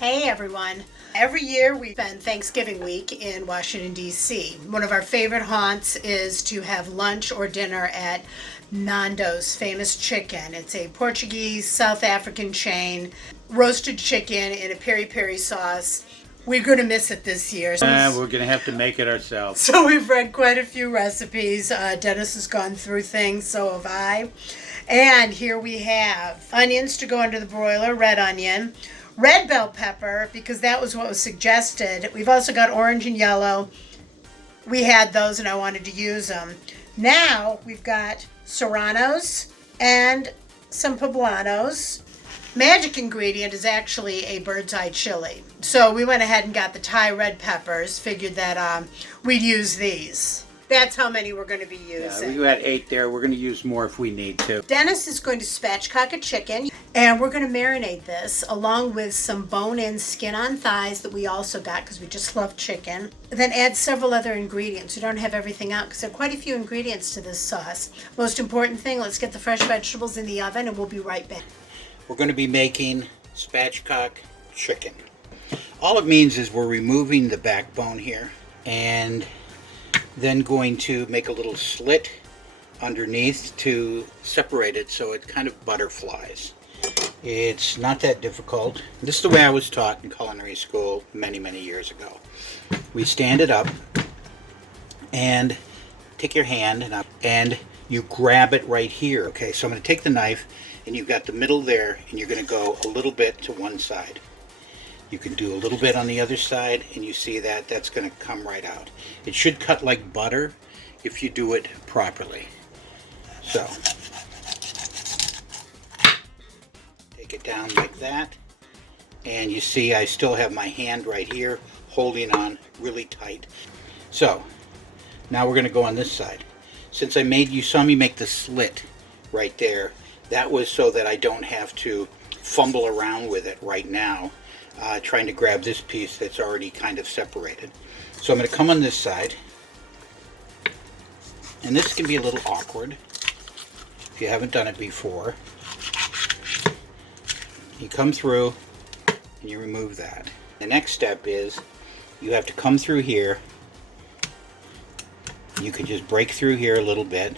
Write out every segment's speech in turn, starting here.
Hey everyone. Every year we spend Thanksgiving week in Washington, D.C. One of our favorite haunts is to have lunch or dinner at Nando's Famous Chicken. It's a Portuguese South African chain, roasted chicken in a peri peri sauce. We're going to miss it this year. We're going to have to make it ourselves. So we've read quite a few recipes. Dennis has gone through things, so have I. And here we have onions to go under the broiler, red onion, red bell pepper, because that was what was suggested. We've also got orange and yellow. We had those and I wanted to use them. Now we've got serranos and some poblanos. Magic ingredient is actually a bird's eye chili. So we went ahead and got the Thai red peppers, figured that we'd use these. That's how many we're going to be using. Yeah, we got 8 there. We're going to use more if we need to. Dennis is going to spatchcock a chicken, and we're going to marinate this along with some bone-in skin-on thighs that we also got because we just love chicken. Then add several other ingredients. We don't have everything out because there are quite a few ingredients to this sauce. Most important thing, let's get the fresh vegetables in the oven and we'll be right back. We're going to be making spatchcock chicken. All it means is we're removing the backbone here and then going to make a little slit underneath to separate it so it kind of butterflies. It's not that difficult. This is the way I was taught in culinary school many years ago. We stand it up and take your hand and you grab it right here. Okay, so I'm going to take the knife and you've got the middle there and you're going to go a little bit to one side. You can do a little bit on the other side and you see that that's going to come right out. It should cut like butter if you do it properly. So take it down like that and you see I still have my hand right here holding on really tight. So now we're going to go on this side. Since you saw me make the slit right there, that was so that I don't have to fumble around with it right now. Trying to grab this piece that's already kind of separated. So I'm going to come on this side, and this can be a little awkward if you haven't done it before. You come through and you remove that. The next step is you have to come through here. You can just break through here a little bit.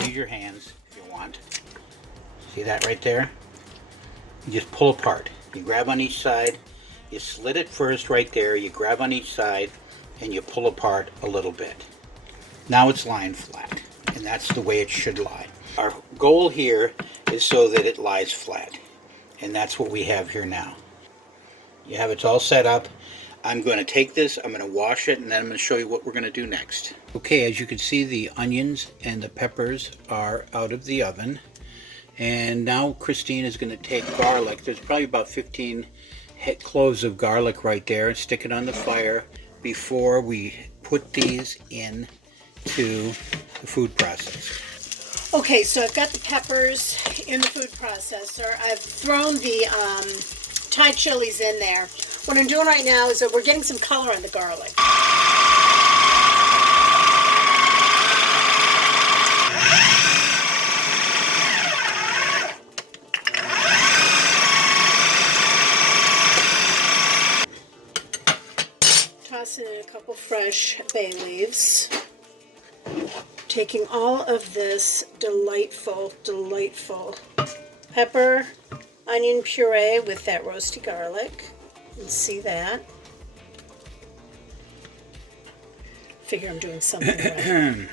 Use your hands if you want. See that right there? You just pull apart. You grab on each side, you slit it first right there, you grab on each side, and you pull apart a little bit. Now it's lying flat, and that's the way it should lie. Our goal here is so that it lies flat, and that's what we have here now. You have it all set up. I'm going to take this, I'm going to wash it, and then I'm going to show you what we're going to do next. Okay, as you can see, the onions and the peppers are out of the oven. And now Christine is going to take garlic. There's probably about 15 cloves of garlic right there, and stick it on the fire before we put these into the food processor. Okay, so I've got the peppers in the food processor. I've thrown the Thai chilies in there. What I'm doing right now is that we're getting some color on the garlic. Tossing in a couple fresh bay leaves. Taking all of this delightful pepper, onion puree with that roasty garlic. You can see that. Figure I'm doing something right.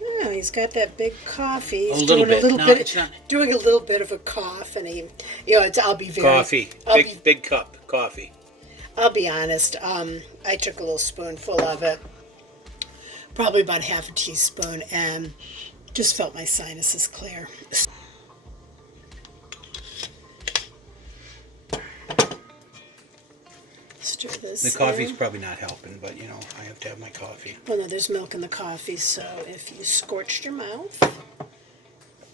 Oh, he's got that big cough. He's doing a little bit of a cough, and I'll be very coffee. Big cup coffee. I'll be honest, I took a little spoonful of it, probably about half a teaspoon, and just felt my sinuses clear. Stir this. The coffee's probably not helping, but I have to have my coffee. Well, no, there's milk in the coffee, so if you scorched your mouth,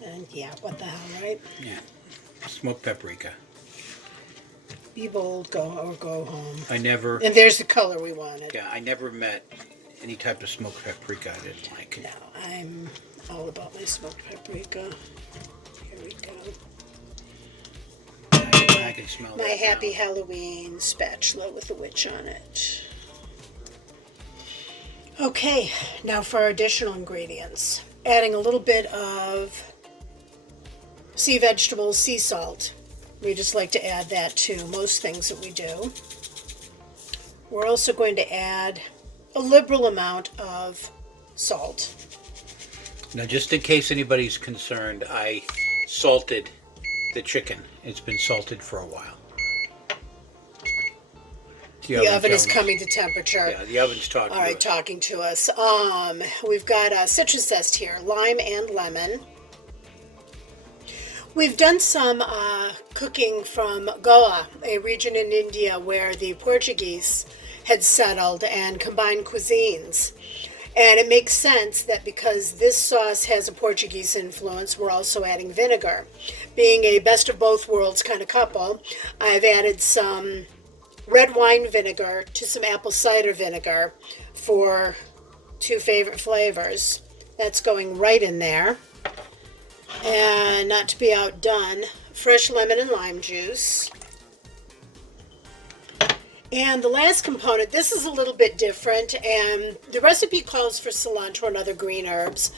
and yeah, what the hell, right? Yeah, smoked paprika. Be bold, go home. And there's the color we wanted. Yeah, I never met any type of smoked paprika I didn't like. No, I'm all about my smoked paprika. Here we go. I can smell my that happy now. Halloween spatula with the witch on it. Okay, now for our additional ingredients. Adding a little bit of sea vegetables, sea salt. We just like to add that to most things that we do. We're also going to add a liberal amount of salt. Now, just in case anybody's concerned, I salted the chicken. It's been salted for a while. The oven is coming to temperature. Yeah, the oven's talking All right, to us. talking to us. We've got a citrus zest here, lime and lemon. We've done some cooking from Goa, a region in India where the Portuguese had settled and combined cuisines. And it makes sense that because this sauce has a Portuguese influence, we're also adding vinegar. Being a best of both worlds kind of couple, I've added some red wine vinegar to some apple cider vinegar for two favorite flavors. That's going right in there. And not to be outdone, fresh lemon and lime juice. And the last component, this is a little bit different, and the recipe calls for cilantro and other green herbs.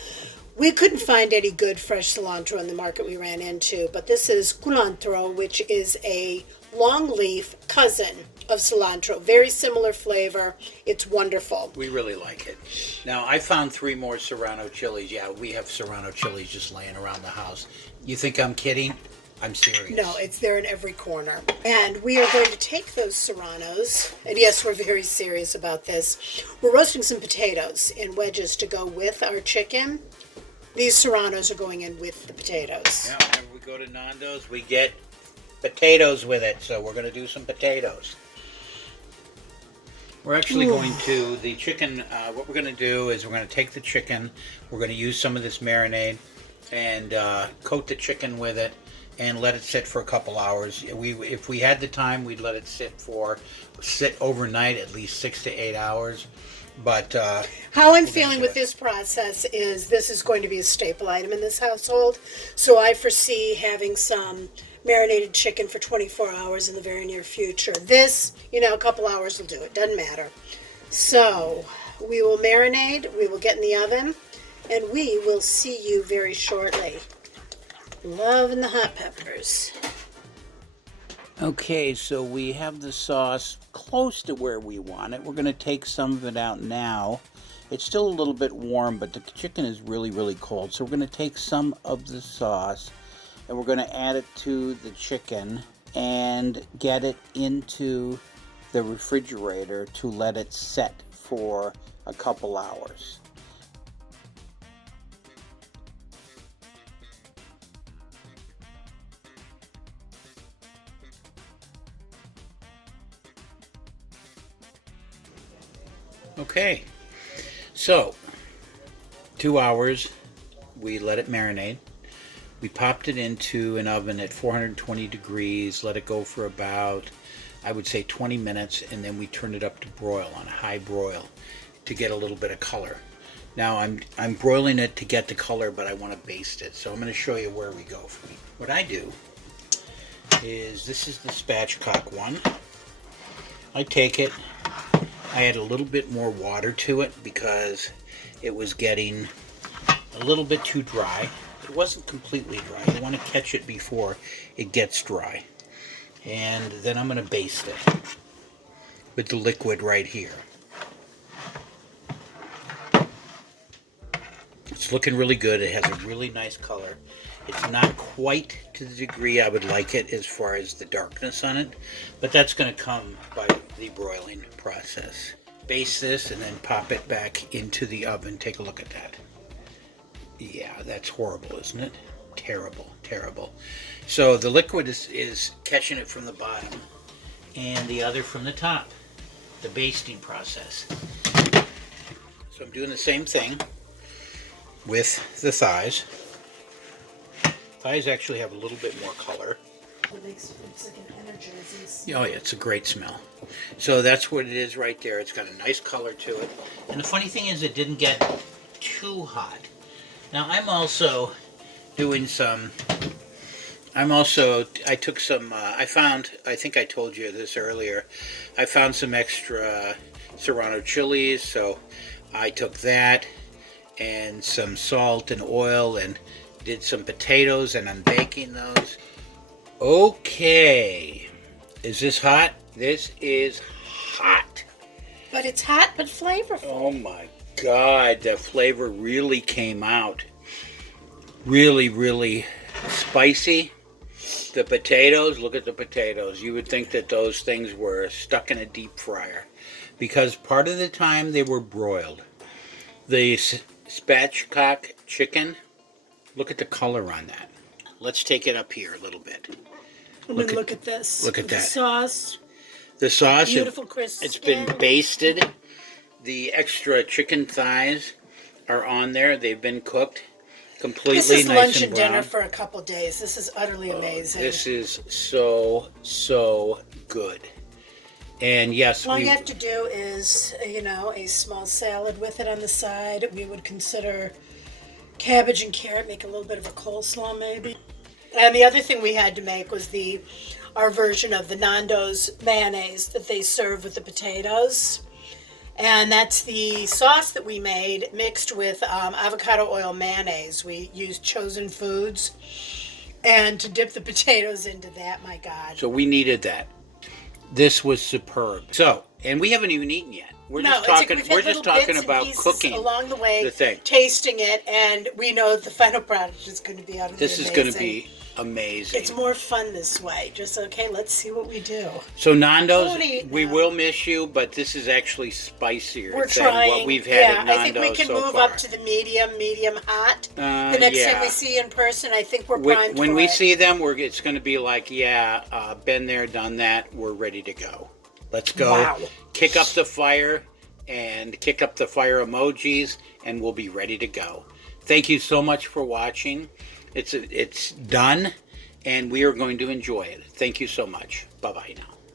We couldn't find any good fresh cilantro in the market we ran into, but this is culantro, which is a longleaf cousin of cilantro. Very similar flavor. It's wonderful. We really like it. Now, I found 3 more serrano chilies. Yeah, we have serrano chilies just laying around the house. You think I'm kidding? I'm serious. No, it's there in every corner. And we are going to take those serranos, and yes, we're very serious about this. We're roasting some potatoes in wedges to go with our chicken. These serranos are going in with the potatoes. Yeah, whenever we go to Nando's, we get potatoes with it, so we're going to do some potatoes. We're actually going to, the chicken, what we're going to do is we're going to take the chicken, we're going to use some of this marinade, and coat the chicken with it, and let it sit for a couple hours. If we had the time, we'd let it sit overnight, at least 6 to 8 hours. But how I'm feeling with this process is this is going to be a staple item in this household. So I foresee having some marinated chicken for 24 hours in the very near future. This, a couple hours will do it. Doesn't matter. So we will marinate, we will get in the oven, and we will see you very shortly. Loving the hot peppers. okay, so we have the sauce close to where we want it. We're going to take some of it out now. It's still a little bit warm, but the chicken is really, really cold. So we're going to take some of the sauce and we're going to add it to the chicken and get it into the refrigerator to let it set for a couple hours. Okay, so 2 hours, we let it marinate. We popped it into an oven at 420 degrees, let it go for about, I would say 20 minutes, and then we turned it up to broil on a high broil to get a little bit of color. Now I'm broiling it to get the color, but I want to baste it, so I'm going to show you where we go from it. What I do is, this is the spatchcock one. I take it, I add a little bit more water to it because it was getting a little bit too dry. It wasn't completely dry. You want to catch it before it gets dry. And then I'm going to baste it with the liquid right here. It's looking really good. It has a really nice color. It's not quite to the degree I would like it as far as the darkness on it, but that's going to come by the broiling process. Baste this and then pop it back into the oven. Take a look at that. Yeah, that's horrible, isn't it? Terrible, terrible. So the liquid is catching it from the bottom and the other from the top. The basting process. So I'm doing the same thing with the thighs. Thighs actually have a little bit more color. It's like an energizing. Oh yeah, it's a great smell. So that's what it is right there. It's got a nice color to it. And the funny thing is, it didn't get too hot. Now I'm also doing some I'm also, I took some, I found, I think I told you this earlier, I found some extra serrano chilies, so I took that and some salt and oil and did some potatoes, and I'm baking those. Okay. Is this hot? This is hot. But it's hot but flavorful. Oh my God, the flavor really came out. Really, really spicy. The potatoes, look at the potatoes. You would think that those things were stuck in a deep fryer because part of the time they were broiled. The Spatchcock Chicken, look at the color on that. Let's take it up here a little bit. Look at this. Look at that. The sauce. The sauce, Beautiful crisp it's skin. been basted. The extra chicken thighs are on there. They've been cooked completely This is nice lunch and and brown. dinner for a couple days. This is utterly amazing. This is so, so good. And yes, all you have to do is, a small salad with it on the side. We would consider cabbage and carrot, make a little bit of a coleslaw maybe. And the other thing we had to make was our version of the Nando's mayonnaise that they serve with the potatoes. And that's the sauce that we made mixed with avocado oil mayonnaise. We used Chosen Foods. And to dip the potatoes into that, my God. So we needed that. This was superb. So, and we haven't even eaten yet. We're just talking about cooking along the way, the thing. tasting it, and we know the final product is going to be amazing. This is going to be amazing. It's more fun this way. Just okay, let's see what we do. So Nando's, we will miss you, but this is actually spicier We're than trying. what we've had at Nando's. I think we can move far. up to the medium hot. The next time we see you in person, I think we're primed when for we it. see them, it's going to be like, been there, done that. We're ready to go. Let's go. Wow. Kick up the fire and kick up the fire emojis, and we'll be ready to go. Thank you so much for watching. It's done, and we are going to enjoy it. Thank you so much. Bye-bye now.